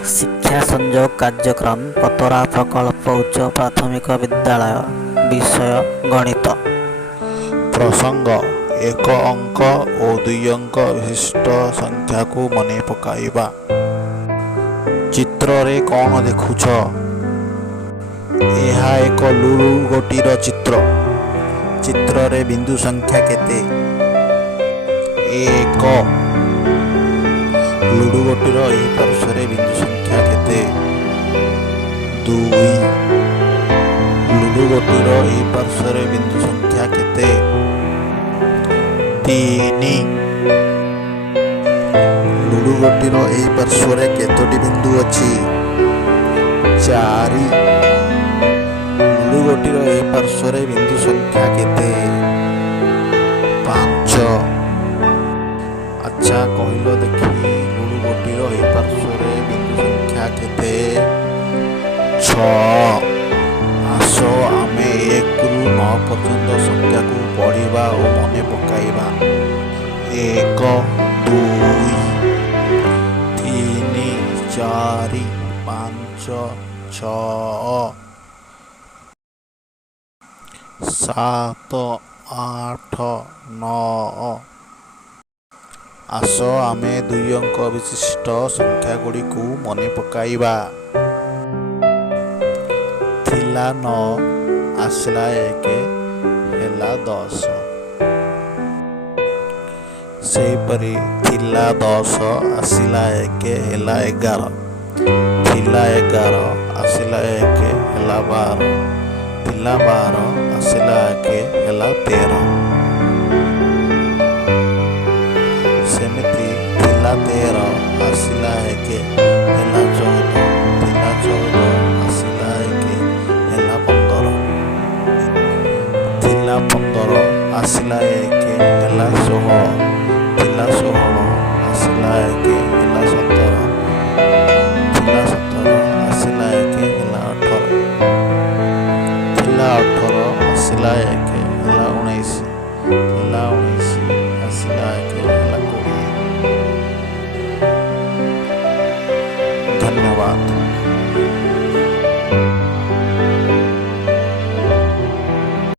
ଶିକ୍ଷା ସଂଯୋଗ କାର୍ଯ୍ୟକ୍ରମ ପତରା ପ୍ରକଳ୍ପ ଉଚ୍ଚ ପ୍ରାଥମିକ ବିଦ୍ୟାଳୟ ବିଷୟ ଗଣିତ। ପ୍ରସଙ୍ଗ ଏକ ଅଙ୍କ ଓ ଦୁଇ ଅଙ୍କ ବିଶିଷ୍ଟ ସଂଖ୍ୟାକୁ ମନେ ପକାଇବା। ଚିତ୍ରରେ କ'ଣ ଦେଖୁଛ? ଏହା ଏକ ଲୁଡୁ ଗୋଟିର ଚିତ୍ର। ଚିତ୍ରରେ ବିନ୍ଦୁ ସଂଖ୍ୟା କେତେ? 1। ଲୁଡୁ ଗୋଟିର ଏହି ପାର୍ଶ୍ୱରେ ବିନ୍ଦୁ ସଂଖ୍ୟା କେତେ? 2। ଲୁଡୁ ଗୋଟିର ଏହି ପାର୍ଶ୍ୱରେ ବିନ୍ଦୁ ସଂଖ୍ୟା କେତେ? 3। ଲୁଡୁ ଗୋଟିର ଏହି ପାର୍ଶ୍ୱରେ କେତୋଟି ବିନ୍ଦୁ ଅଛି? 4। ଲୁଡୁ ଗୋଟିର ଏହି ପାର୍ଶ୍ୱରେ ବିନ୍ଦୁ ସଂଖ୍ୟା କେତେ? 5। ଆଚ୍ଛା କହିଲ ଦେଖି, ଲୁଡୁ ଗୋଟିର ଏହି ପାର୍ଶ୍ୱରେ ବିନ୍ଦୁ ସଂଖ୍ୟା କେତେ? 6। ଆସ ଆମେ 1ରୁ 9 ପର୍ଯ୍ୟନ୍ତ ସଂଖ୍ୟାକୁ ପଢ଼ିବା ଓ ମନେ ପକାଇବା। 1, 2, 3, 4, 5, 6, 7, 8, 9। ଆସ ଆମେ 2 ଅଙ୍କ ବିଶିଷ୍ଟ ସଂଖ୍ୟା ଗୁଡ଼ିକୁ ମନେ ପକାଇବା। ଥିଲା 9 ଆସିଲା 1 ହେଲା 10। ସେହିପରି ଥିଲା 10 ଆସିଲା 1 ହେଲା 11। ଥିଲା 11 ଆସିଲା 1 ହେଲା 12। ଥିଲା 12 ଆସିଲା 1 ହେଲା 13। ସେମିତି ଥିଲା 13 ଆସିଲା 1 ହେଲା 14। ଥିଲା 14 ଆସିଲା 1 ହେଲା 15। ଥିଲା 15 ଆସିଲା 1 ହେଲା 16। ଥିଲା 16 ଆସିଲା 1